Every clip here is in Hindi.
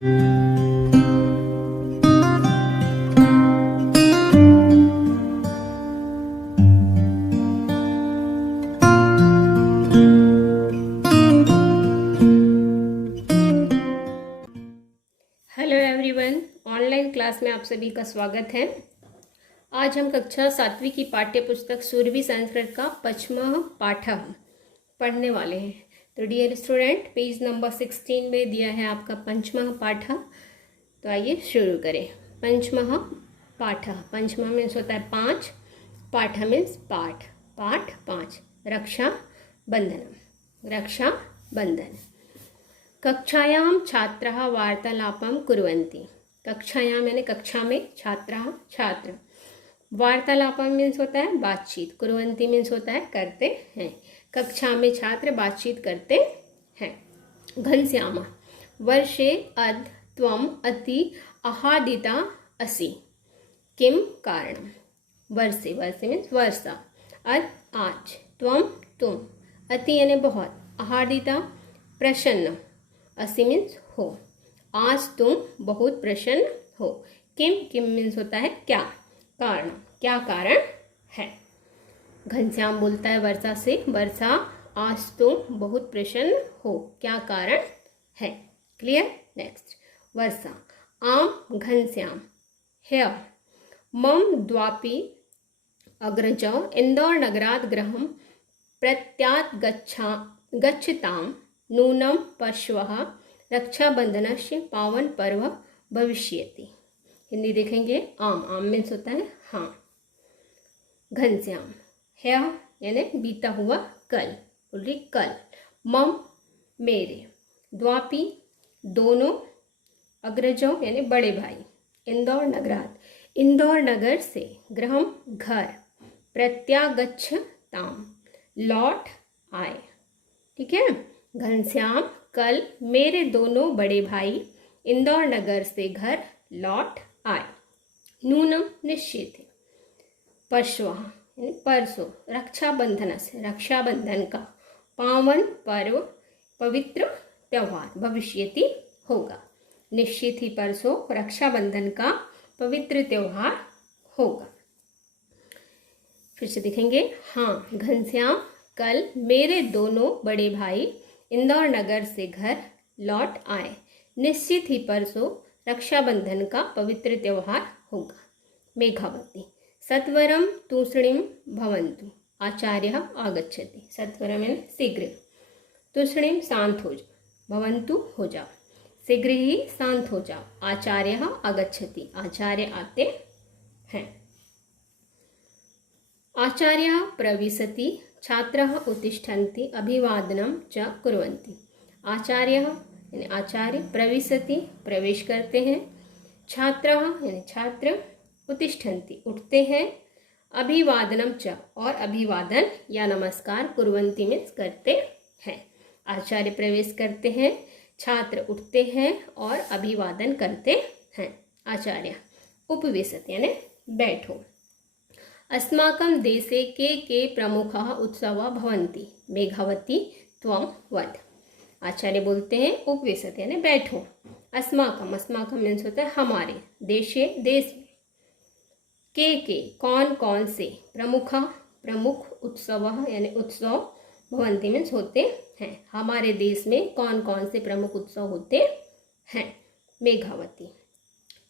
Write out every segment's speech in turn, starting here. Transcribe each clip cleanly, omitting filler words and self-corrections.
हेलो एवरीवन, ऑनलाइन क्लास में आप सभी का स्वागत है। आज हम कक्षा 7वीं की पाठ्य पुस्तक सुरभि संस्कृत का 5वां पाठ पढ़ने वाले हैं। तो डियर स्टूडेंट, पेज नंबर 16 में दिया है आपका 5वां पाठ। तो आइए शुरू करें। 5वां पाठ, 5वां मीन्स होता है 5, पाठ मीन्स पाठ, पाठ 5, रक्षा बंधन। रक्षा बंधन। कक्षायां छात्राः वार्तालापं कुर्वन्ति। कक्षायां यानी कक्षा में, छात्राः छात्र, वार्तालापम मीन्स होता है बातचीत, कुर्वन्ति मीन्स होता है करते हैं। कक्षा में छात्र बातचीत करते हैं। घनश्यामा वर्षे अद्य त्वम् अति आह्लादिता असि, किम कारणम्। वर्षे, वर्षे मीन्स वर्षा, अद्य आज, त्वम् तुम, अति यानी बहुत, आह्लादिता प्रसन्न, असि मीन्स हो, आज तुम बहुत प्रसन्न हो। किम, किम मीन्स होता है क्या, कारण, क्या कारण है। घनश्याम बोलता है वर्षा से, वर्षा आज तुम बहुत प्रसन्न हो, क्या कारण है। क्लियर। नेक्स्ट, वर्षा आम घनश्याम हेयर मम द्वापि अग्रज इंदौर नगरात् गृहं प्रत्यागच्छतां नूनं पश्वः रक्षाबंधनस्य पावन पर्व भविष्यति। हिंदी देखेंगे। आम, आम मीन्स होता है हाँ। घनश्याम है यानी बीता हुआ कल, बोलिए कल। मम मेरे, द्वापी दोनों, अग्रजों यानी बड़े भाई, इंदौर नगरात इंदौर नगर से, गृहम घर, प्रत्यागच्छताम लौट आए। ठीक है। घनश्याम कल मेरे दोनों बड़े भाई इंदौर नगर से घर लौट आए। नूनम निश्चित है, परसों यानी परसों, रक्षाबंधन से रक्षाबंधन का, पावन पर्व पवित्र त्यौहार, भविष्यति होगा। निश्चित ही परसों रक्षाबंधन का पवित्र त्यौहार होगा। फिर से देखेंगे। हाँ, घनश्याम कल मेरे दोनों बड़े भाई इंदौर नगर से घर लौट आए। निश्चित ही परसों रक्षाबंधन का पवित्र त्यौहार होगा। मेघावती सत्वरम तूष्णीम भवन्तु आचार्यः आगच्छति। सत्वरम यानी शीघ्र, तूष्णीम शांत हो जाओ, भवन्तु हो जाओ, शीघ्र ही शांत हो जाओ। आचार्यः आगच्छति, आचार्य आते हैं। आचार्यः प्रविशति, छात्राः उत्तिष्ठन्ति, अभिवादनं च कुर्वन्ति। आचार्यः यानी आचार्य, प्रविशति प्रवेश करते हैं, छात्राः यानी छात्र, उत्तिष्ठन्ति उठते हैं, अभिवादनं च और अभिवादन या नमस्कार, कुर्वन्ति मीन्स करते हैं। आचार्य प्रवेश करते हैं, छात्र उठते हैं और अभिवादन करते हैं। आचार्य उपविशति यानी बैठो। अस्माकं देशे के प्रमुखाः उत्सवाः भवन्ति। मेघावती त्वं वद। आचार्य बोलते हैं उपविशति यानी बैठो। अस्माकम, अस्माकम मीन्स होता है हमारे, देशे देश में, के कौन कौन से, प्रमुखा प्रमुख, उत्सवाः यानी उत्सव, भवन्ति मीन्स होते हैं। हमारे देश में कौन कौन से प्रमुख उत्सव होते हैं। मेघावती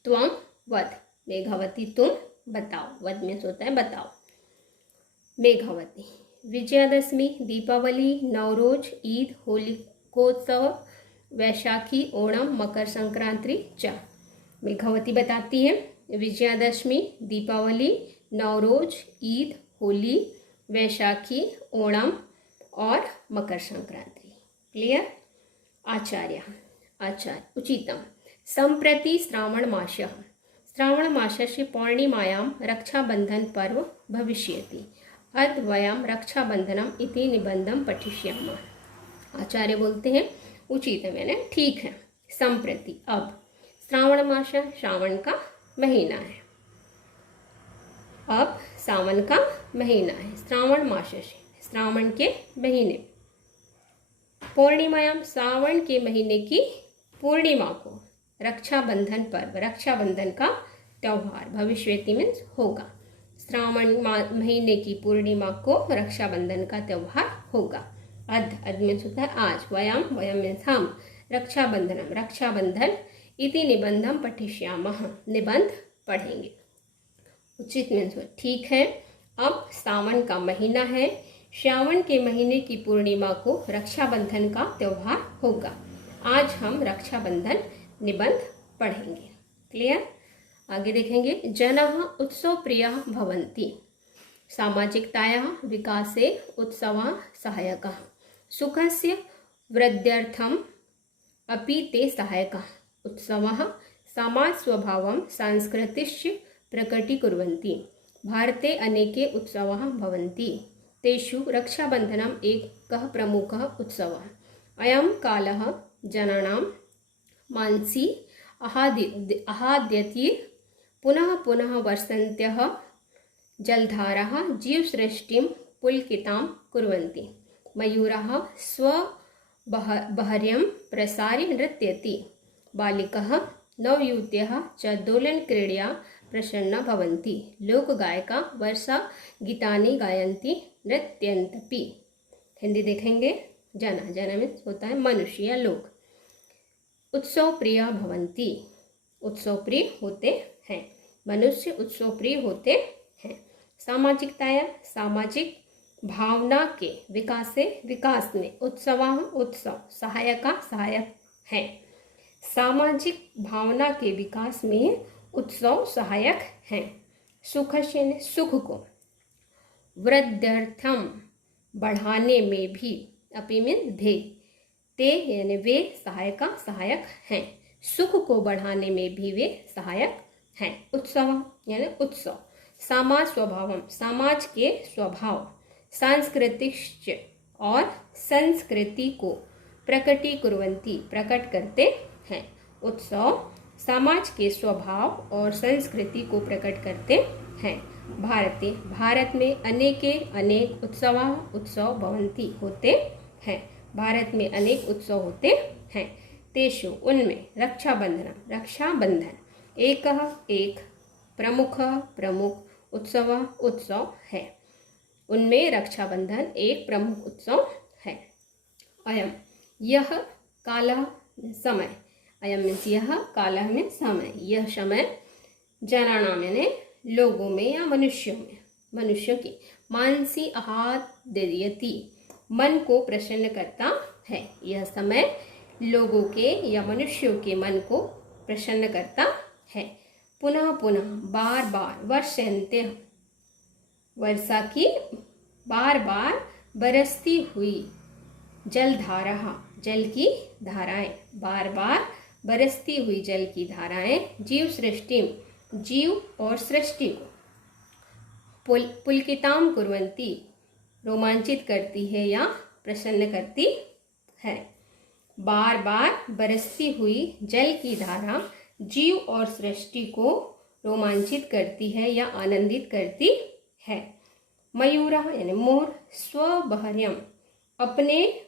त्वं वद, मेघावती तुम बताओ, वद मीन्स होता है बताओ। मेघावती विजयादशमी, दीपावली, नवरोज, ईद, होलिकोत्सव, वैशाखी, ओणम, मकर संक्रांति च। मेघावती बताती है विजयादशमी, दीपावली, नवरोज, ईद, होली, वैशाखी, ओणम और मकर संक्रांति। क्लियर। आचार्य, आचार्य उचितम संप्रति श्रावण मासः, श्रावण मासस्य पौर्णिमायां रक्षाबंधन पर्व भविष्यति। अद्य वयं रक्षाबंधनम इति निबंधम पठिष्यामः। आचार्य बोलते हैं उचित मैंने ठीक है, संप्रति अब, श्रावण मास श्रावण का महीना है, अब सावन का महीना है, श्रावण मास से श्रावण के महीने, पूर्णिमायाम श्रावण के महीने की पूर्णिमा को, रक्षाबंधन पर्व, रक्षाबंधन का त्यौहार, भविष्यति मीन्स होगा। श्रावण महीने की पूर्णिमा को रक्षाबंधन का त्यौहार होगा। अद्य मीन्स होता है आज, वयम मीन्स हम, रक्षाबंधनम रक्षाबंधन इति निबंधम पठिष्यामः, निबंध पढ़ेंगे। उचित मीन्स ठीक है। अब सावन का महीना है, श्रावण के महीने की पूर्णिमा को रक्षाबंधन का त्यौहार होगा। आज हम रक्षाबंधन निबंध पढ़ेंगे। क्लियर? आगे देखेंगे। जनः उत्सव प्रियः भवन्ति, सामाजिकतायाः विकासे उत्सवाः सहायकाः, सुखस्य वृद्ध्यर्थम् अपि ते सहायकाः। उत्सवाः समाजस्वभावं सांस्कृतिश्च प्रकटीकुर्वन्ति। भारते अनेके उत्सवाः भवन्ति, तेषु रक्षाबन्धनम् एकः प्रमुखः उत्सवः। अयं कालः जनानां मानसि आह्लादयति, पुनः पुनः वर्षन्त्यः जलधाराः जीवसृष्टिं पुलकितां कुर्वन्ति। मयूराः स्वबहर्यं प्रसार्य नृत्यति, बालिकाः नवयुवत्यः च दोलनक्रीडया प्रसन्ना भवन्ति। लोकगायिका वर्षागीतानि गायन्ति नृत्यन्त्यपि। हिंदी देखेंगे। जना मीन्स होता है मनुष्य या लोग। उत्सव प्रिय भवन्ति, उत्सव प्रिय होते हैं, मनुष्य उत्सव प्रिय होते हैं। सामाजिकताया सामाजिक भावना के विकास में उत्सवाः उत्सव सहायक है। सामाजिक भावना के विकास में उत्सव सहायक हैं। सुखस्य सुख को, वृद्ध्यर्थम बढ़ाने में भी, अपि मीन्स भी, ते यानी वे सहायक हैं। सुख को बढ़ाने में भी वे सहायक हैं। उत्सव यानी उत्सव। समाज स्वभावम समाज के स्वभाव, सांस्कृतिक और संस्कृति को प्रकटीकुर्वन्ति प्रकट करते हैं। उत्सव समाज के स्वभाव और संस्कृति को प्रकट करते हैं। भारत में अनेक उत्सव भवन्ति होते हैं। भारत में अनेक उत्सव होते हैं। तेषु उनमें रक्षाबंधन एक प्रमुख उत्सव है। उनमें रक्षाबंधन एक प्रमुख उत्सव है। अयम यह कालः समय, अयम मीन्स यह कालः में समय, यह समय जनानाम यानी लोगों में या मनुष्यों की मानसी आह्लादयति मन को प्रसन्न करता है। यह समय लोगों के या मनुष्यों के मन को प्रसन्न करता है। पुनः बार वर्षन्ते, वर्षा की बार बरसती हुई, जलधारा जल की धाराएं, बार बरसती हुई जल की धाराएं, जीव और सृष्टि को पुलकितां कुर्वन्ति रोमांचित करती है या प्रसन्न करती है। बार बरसती हुई जल की धारा जीव और सृष्टि को रोमांचित करती है या आनंदित करती है। मयूरा यानी मोर स्वबहर्यम अपने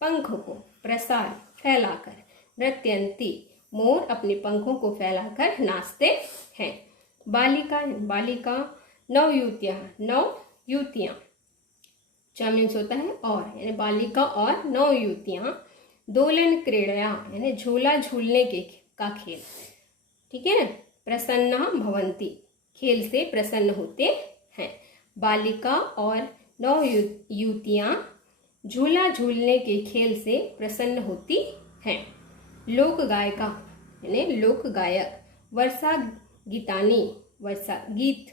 पंख को फैलाकर नृत्यन्ति, मोर अपने पंखों को फैलाकर नाचते हैं। बालिका नव युवतियाँ, च मीन्स होता है और, यानी बालिका और नव युवतियाँ दोलन क्रीड़या यानी झूला झूलने का खेल, ठीक है ना, प्रसन्न भवन्ति खेल से प्रसन्न होते हैं। बालिका और नव युवतियाँ झूला झूलने के खेल से प्रसन्न होती हैं। लोक गायक वर्षा गीत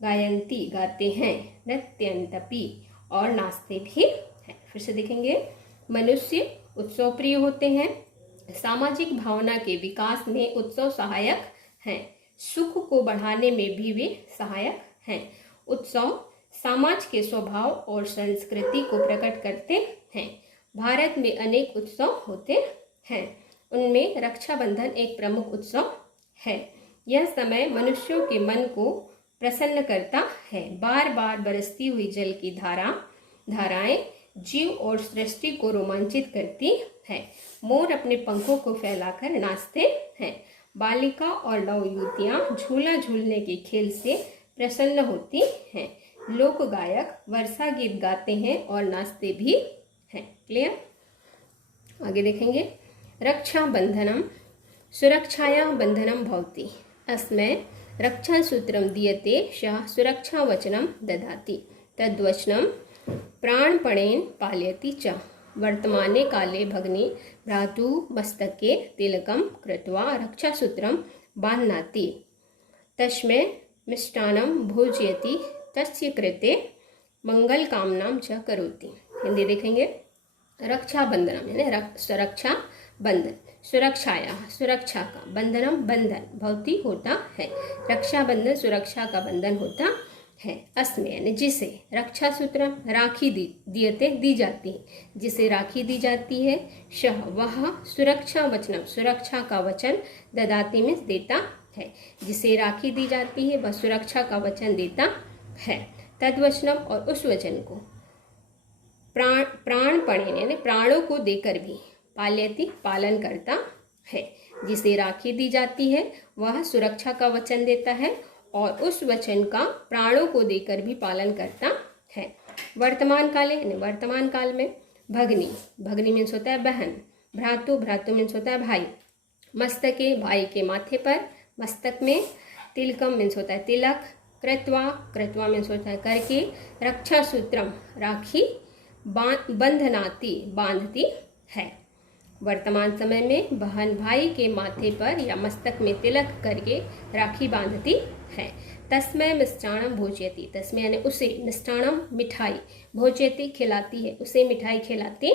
गायन्ति गाते हैं, नृत्यन्त्यपि और नाचते भी हैं। फिर से देखेंगे। मनुष्य उत्सव प्रिय होते हैं, सामाजिक भावना के विकास में उत्सव सहायक हैं, सुख को बढ़ाने में भी वे सहायक हैं। उत्सव समाज के स्वभाव और संस्कृति को प्रकट करते हैं। भारत में अनेक उत्सव होते हैं, उनमें रक्षाबंधन एक प्रमुख उत्सव है। यह समय मनुष्यों के मन को प्रसन्न करता है। बार बरसती हुई जल की धाराएं जीव और सृष्टि को रोमांचित करती है। मोर अपने पंखों को फैलाकर नाचते हैं। बालिका और नवयुवतियाँ झूला झूलने के खेल से प्रसन्न होती हैं। लोक गायक वर्षा गीत गाते हैं और नाचते भी हैं। क्लियर? आगे देखेंगे। रक्षाबंधनम सुरक्षाया बंधनम भवति। अस्मै रक्षासूत्रम दीयते सः सुरक्षावचनं ददाति। तद्वचनं प्राणपणेन पालयति च। वर्तमाने काले भगिनी भ्रातुः मस्तके तिलकं कृत्वा रक्षासूत्रं बाध्नाति। तस्मै मिष्टान्नं भोजयति। तस्य कृते मंगलकामनां च करोति। हिंदी देखेंगे। रक्षाबंधनम यानी सुरक्षा बंधन, सुरक्षाया सुरक्षा का, बंधनम बंधन, भवति होता है। रक्षाबंधन सुरक्षा का बंधन होता है। अस्मै यानी जिसे, रक्षा सूत्र राखी दीयते दी जाती है, जिसे राखी दी जाती है, शह वह, सुरक्षा वचनम सुरक्षा का वचन, ददाती में देता है, जिसे राखी दी जाती है वह सुरक्षा का वचन देता है। तद्वचनम और उस वचन को प्राणपणेन यानी प्राणों को देकर भी, पालयति पालन करता है। जिसे राखी दी जाती है वह सुरक्षा का वचन देता है और उस वचन का प्राणों को देकर भी पालन करता है। वर्तमान काले यानी वर्तमान काल में। भगनी, भगनी मीन्स होता है बहन। भ्रातु, भ्रातु मीन्स होता है भाई। मस्तके भाई के माथे पर, मस्तक में। तिलकम मीन्स होता है तिलक। कृत्वा, कृत्वा मीन्स होता है करके। रक्षा सूत्रम राखी बंधनाती बांधती है। वर्तमान समय में बहन भाई के माथे पर या मस्तक में तिलक करके राखी बांधती है। तस्मै मिष्टान्नं भोजयति, तस्मै यानी उसे, मिष्टान्नं मिठाई, भोजयति खिलाती है, उसे मिठाई खिलाती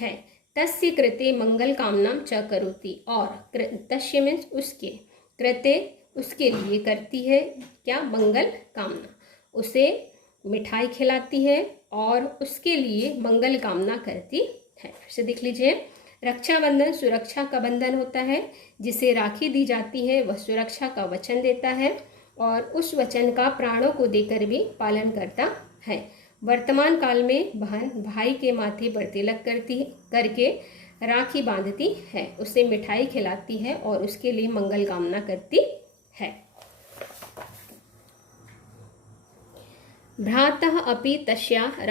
है। तस्य कृते मंगल कामनां च करोति, और तस्य मीन्स उसके, कृते उसके लिए करती है क्या, मंगल कामना, उसे मिठाई खिलाती है और उसके लिए मंगल कामना करती है। फिर से देख लीजिए। रक्षाबंधन सुरक्षा का बंधन होता है। जिसे राखी दी जाती है वह सुरक्षा का वचन देता है और उस वचन का प्राणों को देकर भी पालन करता है। वर्तमान काल में बहन भाई के माथे पर तिलक करके राखी बांधती है, उसे मिठाई खिलाती है और उसके लिए मंगल कामना करती है। भ्रातः अपि तस्याः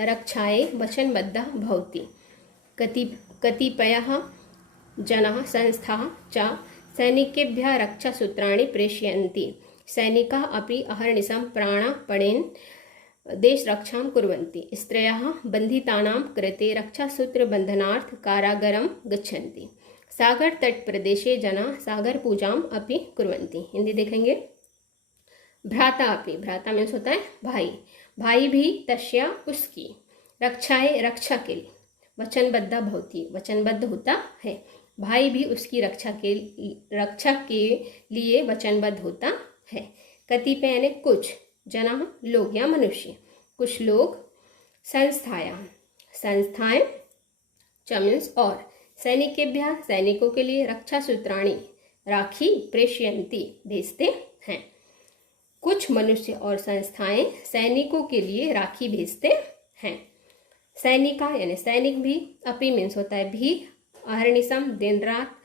रक्षायै वचनबद्धः भवति। कतिपयः जनाः संस्थाः च सैनिकेभ्यः रक्षासूत्राणि प्रेषयन्ति। सैनिकाः अपि अहर्निशं प्राणपणेन देशरक्षां कुर्वन्ति। स्त्रियः बन्धितानां कृते रक्षासूत्रबन्धनार्थं कारागारं गच्छन्ति। सागर तट प्रदेशे जनाः सागर पूजाम् अपि कुर्वन्ति। हिंदी देखेंगे। भ्राता अपि, भ्राता मीन्स होता है भाई, भाई भी तस्या उसकी, रक्षाए रक्षा के लिए, वचनबद्ध भवति वचनबद्ध होता है। भाई भी उसकी रक्षा के लिए वचनबद्ध होता है। कतिपय यानी कुछ, जना लोग या मनुष्य, कुछ लोग। संस्थाएं च मीन्स और। सैनिकेभ्यः सैनिकों के लिए, रक्षा सूत्राणि राखी प्रेषयन्ति भेजते हैं। कुछ मनुष्य और संस्थाएं सैनिकों के लिए राखी भेजते हैं। सैनिका यानी सैनिक भी। अपि मीन्स होता है भी। अहर्निशम दिन रात।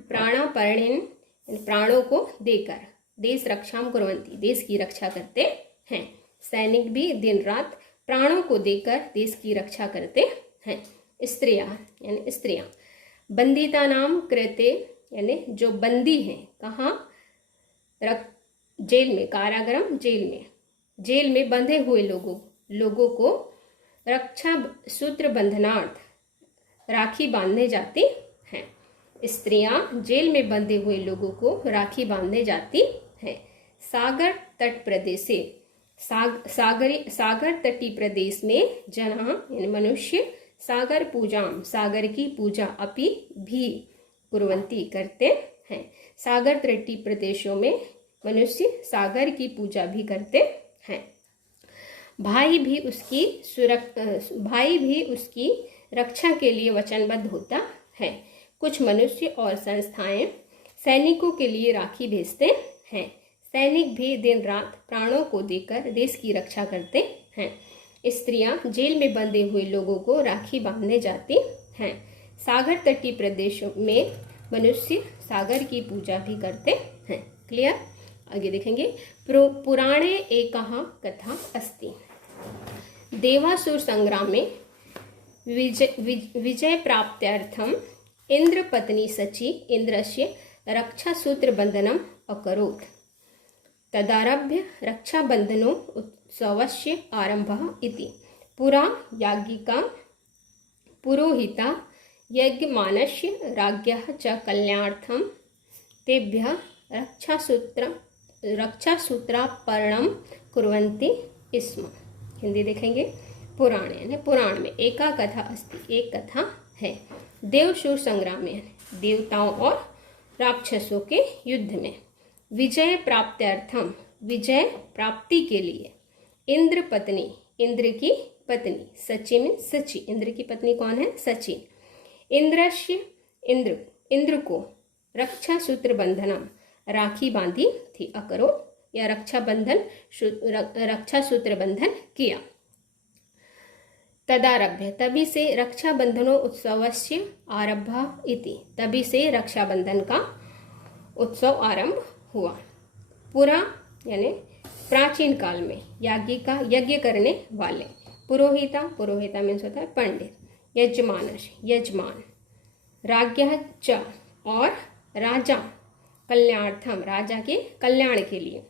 प्राणापणेन प्राणों को देकर। देश रक्षाम कुर्वन्ति देश की रक्षा करते हैं। सैनिक भी दिन रात प्राणों को देकर देश की रक्षा करते हैं। स्त्रियां यानी स्त्रियां। बंदिता नाम कृते यानी जो बंदी हैं, कहाँ, जेल में, कारागरम जेल में बंधे हुए लोगों को रक्षा सूत्र बंधनार्थ राखी बांधने जाती हैं। स्त्रियां जेल में बंधे हुए लोगों को राखी बांधने जाती हैं। सागर तट प्रदेश से, सागर तटी प्रदेश में जना यानी मनुष्य सागर पूजाम सागर की पूजा अपि भी कुर्वन्ति करते हैं। सागर तटी प्रदेशों में मनुष्य सागर की पूजा भी करते हैं। भाई भी उसकी रक्षा के लिए वचनबद्ध होता है। कुछ मनुष्य और संस्थाएं सैनिकों के लिए राखी भेजते हैं। सैनिक भी दिन रात प्राणों को देकर देश की रक्षा करते हैं। स्त्रियां जेल में बंधे हुए लोगों को राखी बांधने जाती हैं। सागर तटीय प्रदेशों में मनुष्य सागर की पूजा भी करते हैं। क्लियर? आगे देखेंगे। पुराणे एकः कथा अस्ति। देवासुर संग्राम में विजय प्राप्त्यर्थम इंद्रपत्नी सची इंद्रस्य रक्षासूत्रबन्धनम् अकरोत्। तदारभ्य रक्षाबन्धनो उत्सवस्य आरम्भः इति। पुरा याज्ञिका पुरोहिता यज्ञमानस्य राज्ञः च कल्याणार्थं तेभ्यः रक्षासूत्रापर्णं कुर्वन्ति स्म। हिंदी देखेंगे। पुराण यानी पुराण में एका कथा अस्ति, एक कथा है। देवशूर संग्राम में देवताओं और राक्षसों के युद्ध में विजय प्राप्त्यर्थम विजय प्राप्ति के लिए इंद्र पत्नी इंद्र की पत्नी सची में सची इंद्र की पत्नी कौन है? सची। इंद्रस्य इंद्र को रक्षा सूत्र बंधनम राखी बांधी थी। अकरो या रक्षा सूत्र बंधन किया। तदारभ्य तभी से रक्षाबंधनो उत्सवस्य आरंभ इति। तभी से रक्षाबंधन का उत्सव आरंभ हुआ। पुरा यानी प्राचीन काल में याज्ञिका यज्ञ करने वाले, पुरोहिता मीन्स होता है पंडित, यजमानश यजमान, राज्ञः च और राजा, कल्याणार्थम राजा के कल्याण के लिए,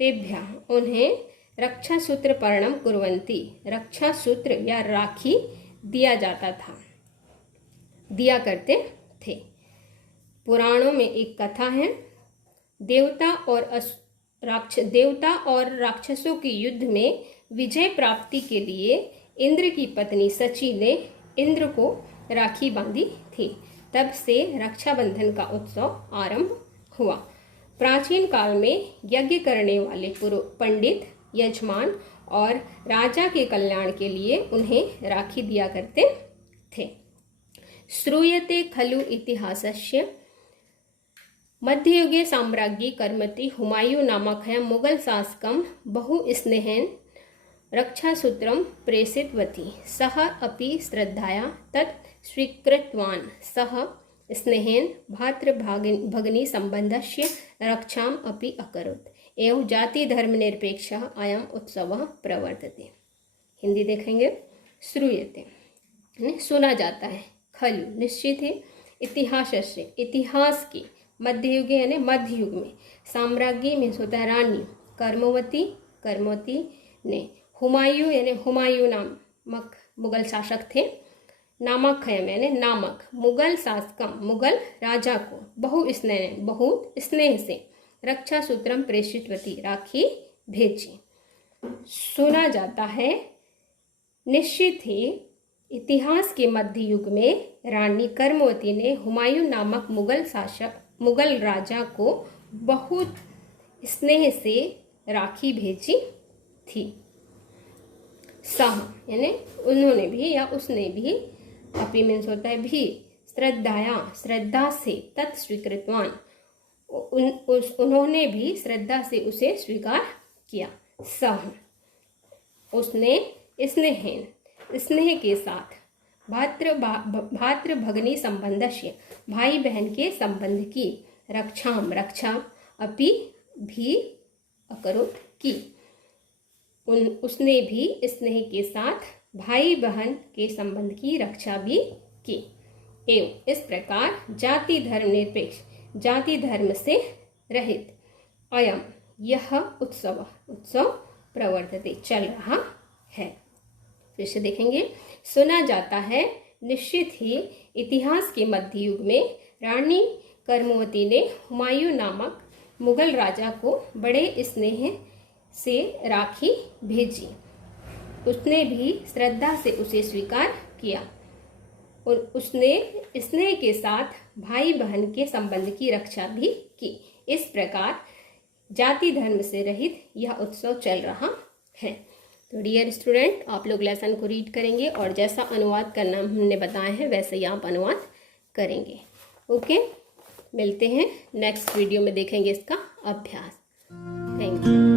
तेभ्यः उन्हें रक्षा सूत्र पर्णम कुर्वन्ति रक्षा सूत्र या राखी दिया जाता था, दिया करते थे। पुराणों में एक कथा है। देवता और राक्षसों के युद्ध में विजय प्राप्ति के लिए इंद्र की पत्नी सची ने इंद्र को राखी बांधी थी। तब से रक्षाबंधन का उत्सव आरंभ हुआ। प्राचीन काल में यज्ञ करने वाले पंडित, यजमान और राजा के कल्याण के लिए उन्हें राखी दिया करते थे। श्रूयते खलु इतिहासस्य मध्ययुगे साम्राज्ञी कर्मति हुमायूं नामकः मुगल शासकं बहु स्नेहेन रक्षासूत्रं प्रेषितवती। सः अपि श्रद्धया तत् स्वीकृतवान्। सः स्नेहेन भ्रातृभगिनी संबंधस्य रक्षाम् अपि अकरोत्। एवं जाति धर्म निरपेक्षः अयम् उत्सवः प्रवर्तते। हिंदी देखेंगे। श्रूयते सुना जाता है, खलु निश्चित है, इतिहासस्य इतिहास की, मध्ययुगे यानी मध्य युग में, साम्राज्ञी मीन्स होता है रानी, कर्मवती ने, हुमायूं यानी हुमायूं नामक मुगल शासक थे, नामकहम यानी नामक मुगल शासकम मुगल राजा को, बहुत स्नेह से रक्षा सूत्रम प्रेषितवती राखी भेजी। सुना जाता है, निश्चित ही इतिहास के मध्य युग में रानी कर्मवती ने हुमायूं नामक मुगल राजा को बहुत स्नेह से राखी भेजी थी। सह यानी उन्होंने भी या उसने भी, अपि मीन्स होता है भी, श्रद्धा से तत् स्वीकृतवान उन्होंने भी श्रद्धा से उसे स्वीकार किया। सह उसने स्नेह के साथ भातृ भगिनी संबंधस्य भाई बहन के संबंध की, रक्षा अपि भी अकरोत् की, उसने भी स्नेह के साथ भाई बहन के संबंध की रक्षा भी की। एवं इस प्रकार जाति धर्म निरपेक्ष, जाति धर्म से रहित, अयम यह उत्सव प्रवर्तते चल रहा है। फिर से देखेंगे। सुना जाता है, निश्चित ही इतिहास के मध्य युग में रानी कर्मवती ने हुमायूं नामक मुगल राजा को बड़े स्नेह से राखी भेजी। उसने भी श्रद्धा से उसे स्वीकार किया और उसने स्नेह के साथ भाई बहन के संबंध की रक्षा भी की। इस प्रकार जाति धर्म से रहित यह उत्सव चल रहा है। तो डियर स्टूडेंट, आप लोग लेसन को रीड करेंगे और जैसा अनुवाद करना हमने बताया है वैसे ही आप अनुवाद करेंगे। ओके, मिलते हैं नेक्स्ट वीडियो में, देखेंगे इसका अभ्यास। Thank you.